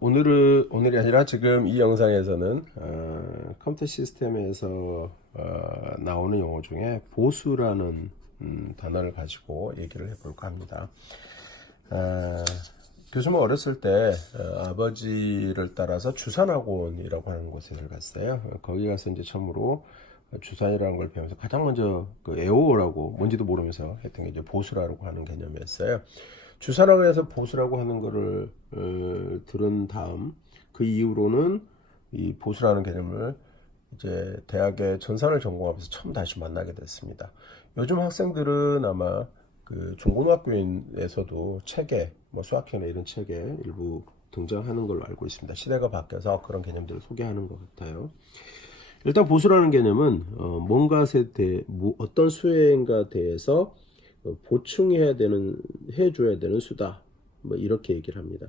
오늘이 아니라 지금 이 영상에서는 컴퓨터 시스템에서 나오는 용어 중에 보수라는 단어를 가지고 얘기를 해볼까 합니다. 교수는 어렸을 때 아버지를 따라서 주산학원이라고 하는 곳에 갔어요. 거기 가서 이제 처음으로 주산이라는 걸 배우면서 가장 먼저 그 에오라고 뭔지도 모르면서 했던 게 이제 보수라고 하는 개념이었어요. 주산학원에서 보수라고 하는 거를 들은 다음 그 이후로는 이 보수라는 개념을 이제 대학의 전산을 전공하면서 처음 다시 만나게 됐습니다. 요즘 학생들은 아마 그 중고등학교에서도 책에 뭐 수학회나 이런 책에 일부 등장하는 걸로 알고 있습니다. 시대가 바뀌어서 그런 개념들을 소개하는 것 같아요. 일단 보수라는 개념은 뭔가에 대해 어떤 수행에 대해서 보충해야 되는 해줘야 되는 수다 뭐 이렇게 얘기를 합니다.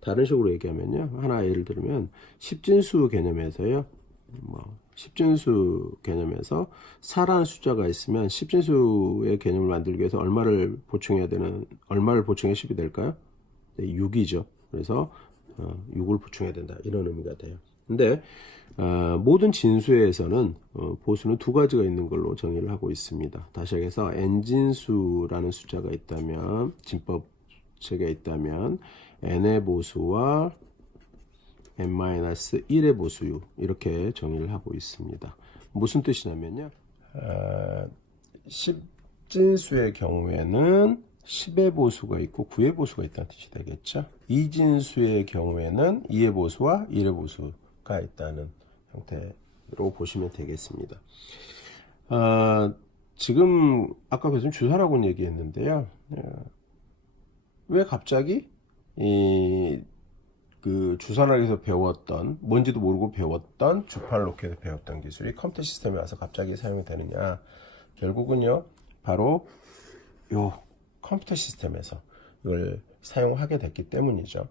다른 식으로 얘기하면요, 하나 예를 들면 십진수 개념에서요, 십진수 개념에서 4라는 숫자가 있으면 십진수의 개념을 만들기 위해서 얼마를 보충해야 10이 될까요? 네, 6이죠. 그래서 6을 보충해야 된다 이런 의미가 돼요. 근데 모든 진수에서는 보수는 두 가지가 있는 걸로 정의를 하고 있습니다. 다시 해서 n진수라는 숫자가 있다면, 진법 책에 있다면 n의 보수와 n-1의 보수 이렇게 정의를 하고 있습니다. 무슨 뜻이냐면요, 10진수의 경우에는 10의 보수가 있고 9의 보수가 있다는 뜻이 되겠죠. 2진수의 경우에는 2의 보수와 1의 보수가 있다는 형태로 보시면 되겠습니다. 지금 아까 교수님 주산학원 얘기했는데요. 왜 갑자기 그 주산학에서 배웠던, 뭔지도 모르고 배웠던 주파를 로켓에서 배웠던 기술이 컴퓨터 시스템에 와서 갑자기 사용이 되느냐? 결국은요, 바로 요 컴퓨터 시스템에서 이걸 사용하게 됐기 때문이죠.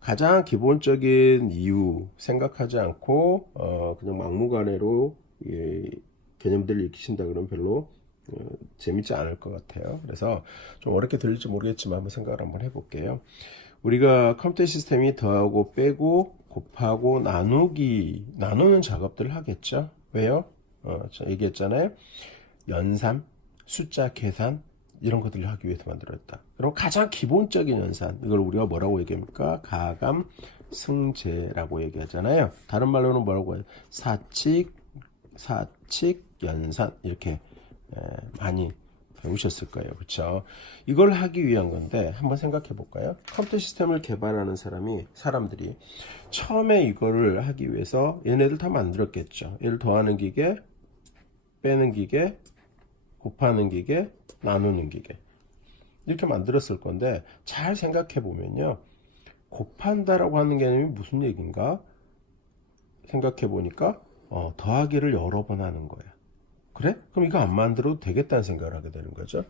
가장 기본적인 이유 생각하지 않고 그냥 막무가내로 개념들을 익히신다 그러면 별로 재밌지 않을 것 같아요. 그래서 좀 어렵게 들릴지 모르겠지만 한번 생각을 한번 해볼게요. 우리가 컴퓨터 시스템이 더하고 빼고 곱하고 나누는 작업들을 하겠죠. 왜요? 얘기했잖아요. 연산, 숫자 계산 이런 것들을 하기 위해서 만들었다. 그리고 가장 기본적인 연산, 이걸 우리가 뭐라고 얘기합니까? 가감, 승제라고 얘기하잖아요. 다른 말로는 뭐라고 해요? 사칙, 연산 이렇게 많이 배우셨을 거예요. 그렇죠? 이걸 하기 위한 건데 한번 생각해 볼까요? 컴퓨터 시스템을 개발하는 사람들이 처음에 이거를 하기 위해서 얘네들 다 만들었겠죠. 얘를 더하는 기계, 빼는 기계, 곱하는 기계, 나누는 기계 이렇게 만들었을 건데 잘 생각해 보면요, 곱한다라고 하는 개념이 무슨 얘기인가 생각해 보니까 더하기를 여러 번 하는 거예요. 그래? 그럼 이거 안 만들어도 되겠다는 생각을 하게 되는 거죠.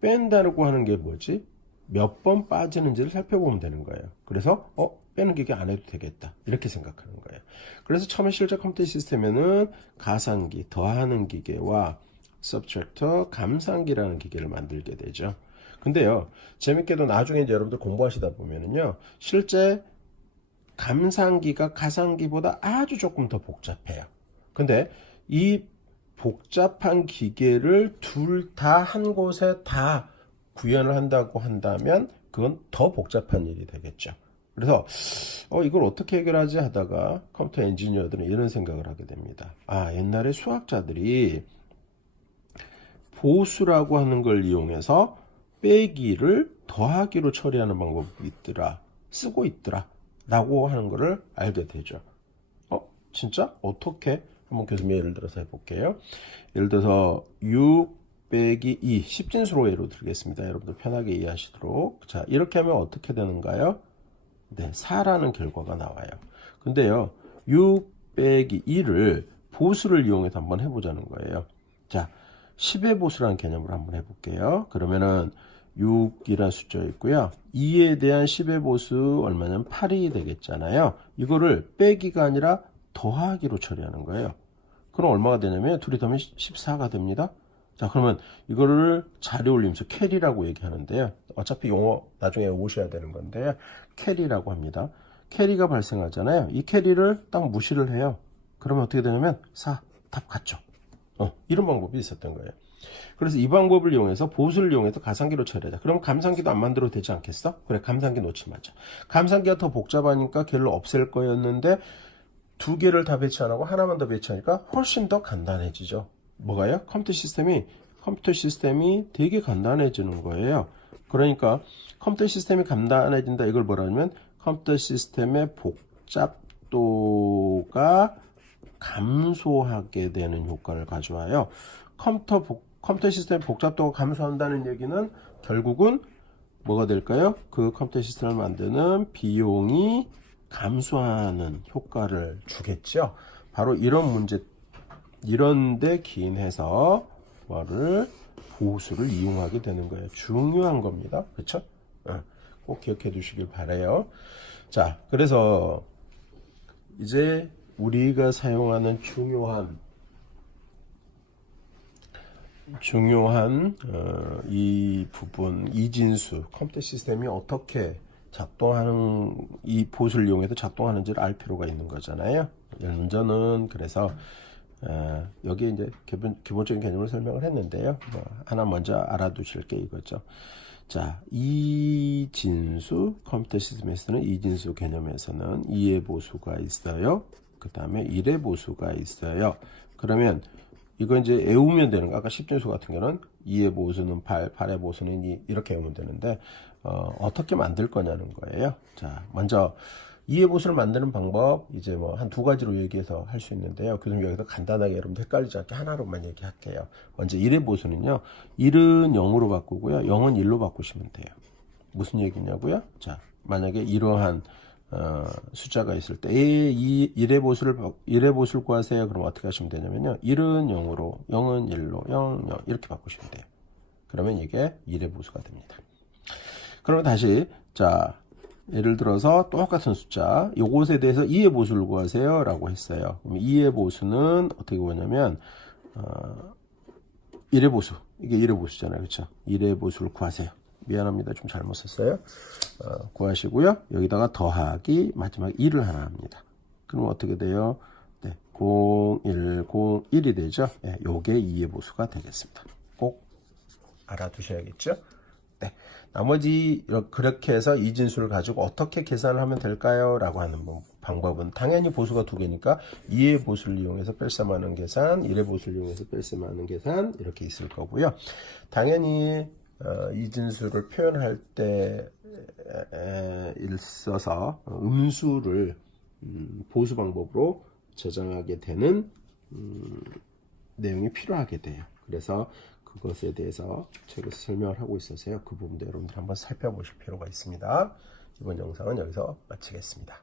뺀다라고 하는 게 뭐지? 몇 번 빠지는지를 살펴보면 되는 거예요. 그래서 빼는 기계 안 해도 되겠다 이렇게 생각하는 거예요. 그래서 처음에 실제 컴퓨터 시스템에는 가상기, 더하는 기계와 subtractor, 감상기라는 기계를 만들게 되죠. 근데요, 재밌게도 나중에 이제 여러분들 공부하시다 보면은요, 실제 감상기가 가상기보다 아주 조금 더 복잡해요. 근데 이 복잡한 기계를 둘 다 한 곳에 다 구현을 한다고 한다면 그건 더 복잡한 일이 되겠죠. 그래서 이걸 어떻게 해결하지 하다가 컴퓨터 엔지니어들은 이런 생각을 하게 됩니다. 옛날에 수학자들이 보수라고 하는 걸 이용해서 빼기를 더하기로 처리하는 방법이 쓰고 있더라 라고 하는 거를 알게 되죠. 진짜? 어떻게? 한번 교수님 예를 들어서 해볼게요. 예를 들어서 6 빼기 2, 10진수로 예로 들겠습니다. 여러분들 편하게 이해하시도록. 자, 이렇게 하면 어떻게 되는가요? 네, 4라는 결과가 나와요. 근데요, 6 빼기 2를 보수를 이용해서 한번 해보자는 거예요. 자, 10의 보수라는 개념으로 한번 해볼게요. 그러면은 6이라는 숫자 있고요. 2에 대한 10의 보수 얼마냐면 8이 되겠잖아요. 이거를 빼기가 아니라 더하기로 처리하는 거예요. 그럼 얼마가 되냐면 둘이 더하면 14가 됩니다. 자, 그러면 이거를 자리 올림수 캐리라고 얘기하는데요. 어차피 용어 나중에 오셔야 되는 건데요. 캐리라고 합니다. 캐리가 발생하잖아요. 이 캐리를 딱 무시를 해요. 그러면 어떻게 되냐면 4, 답 같죠. 이런 방법이 있었던 거예요. 그래서 이 방법을 이용해서 보수를 이용해서 가상기로 처리하자. 그럼 감상기도 안 만들어도 되지 않겠어? 그래, 감상기 놓지 마자. 감상기가 더 복잡하니까 걔를 없앨 거였는데 두 개를 다 배치 안 하고 하나만 더 배치하니까 훨씬 더 간단해지죠. 뭐가요? 컴퓨터 시스템이 되게 간단해지는 거예요. 그러니까 컴퓨터 시스템이 간단해진다. 이걸 뭐라 하냐면 컴퓨터 시스템의 복잡도가 감소하게 되는 효과를 가져와요. 컴퓨터 시스템 복잡도가 감소한다는 얘기는 결국은 뭐가 될까요? 그 컴퓨터 시스템을 만드는 비용이 감소하는 효과를 주겠죠. 바로 이런데 기인해서 뭐를 보수를 이용하게 되는 거예요. 중요한 겁니다. 그렇죠? 꼭 기억해 두시길 바라요. 자, 그래서 이제 우리가 사용하는 중요한 이 부분, 이진수, 컴퓨터 시스템이 어떻게 작동하는, 이 보수를 이용해서 작동하는지를 알 필요가 있는 거잖아요. 먼저는 그래서 여기 이제 기본적인 개념을 설명을 했는데요. 하나 먼저 알아두실 게 이거죠. 자, 이진수, 컴퓨터 시스템에서는 이진수 개념에서는 2의 보수가 있어요. 그 다음에 1의 보수가 있어요. 그러면 이거 이제 외우면 되는 거. 아까 10진수 같은 경우는 2의 보수는 8, 8의 보수는 2 이렇게 외우면 되는데 어떻게 만들 거냐는 거예요. 자, 먼저 2의 보수를 만드는 방법 이제 뭐 한 두 가지로 얘기해서 할 수 있는데요. 그럼 여기서 간단하게 여러분들 헷갈리지 않게 하나로만 얘기할게요. 먼저 1의 보수는요. 1은 0으로 바꾸고요. 0은 1로 바꾸시면 돼요. 무슨 얘기냐고요? 자, 만약에 이러한 숫자가 있을 때 1의 보수를 구하세요. 그럼 어떻게 하시면 되냐면요. 1은 0으로 0은 1로 0, 0 이렇게 바꾸시면 돼요. 그러면 이게 1의 보수가 됩니다. 그러면 다시 자, 예를 들어서 똑같은 숫자 요것에 대해서 2의 보수를 구하세요 라고 했어요. 그럼 2의 보수는 어떻게 구하냐면 1의 보수, 이게 1의 보수잖아요. 그렇죠? 1의 보수를 구하세요. 미안합니다. 좀 잘못 썼어요. 구하시고요. 여기다가 더하기 마지막 1을 하나 합니다. 그럼 어떻게 돼요? 네, 0, 1, 0, 1이 되죠? 네, 요게 2의 보수가 되겠습니다. 꼭 알아두셔야겠죠? 네, 나머지 그렇게 해서 이진수를 가지고 어떻게 계산을 하면 될까요? 라고 하는 방법은 당연히 보수가 두 개니까 2의 보수를 이용해서 뺄셈하는 계산, 1의 보수를 이용해서 뺄셈하는 계산 이렇게 있을 거고요. 당연히 이진수를 표현할 때 있어서 음수를 보수 방법으로 저장하게 되는 내용이 필요하게 돼요. 그래서 그것에 대해서 책에서 설명을 하고 있어서요. 그 부분도 여러분들 한번 살펴보실 필요가 있습니다. 이번 영상은 여기서 마치겠습니다.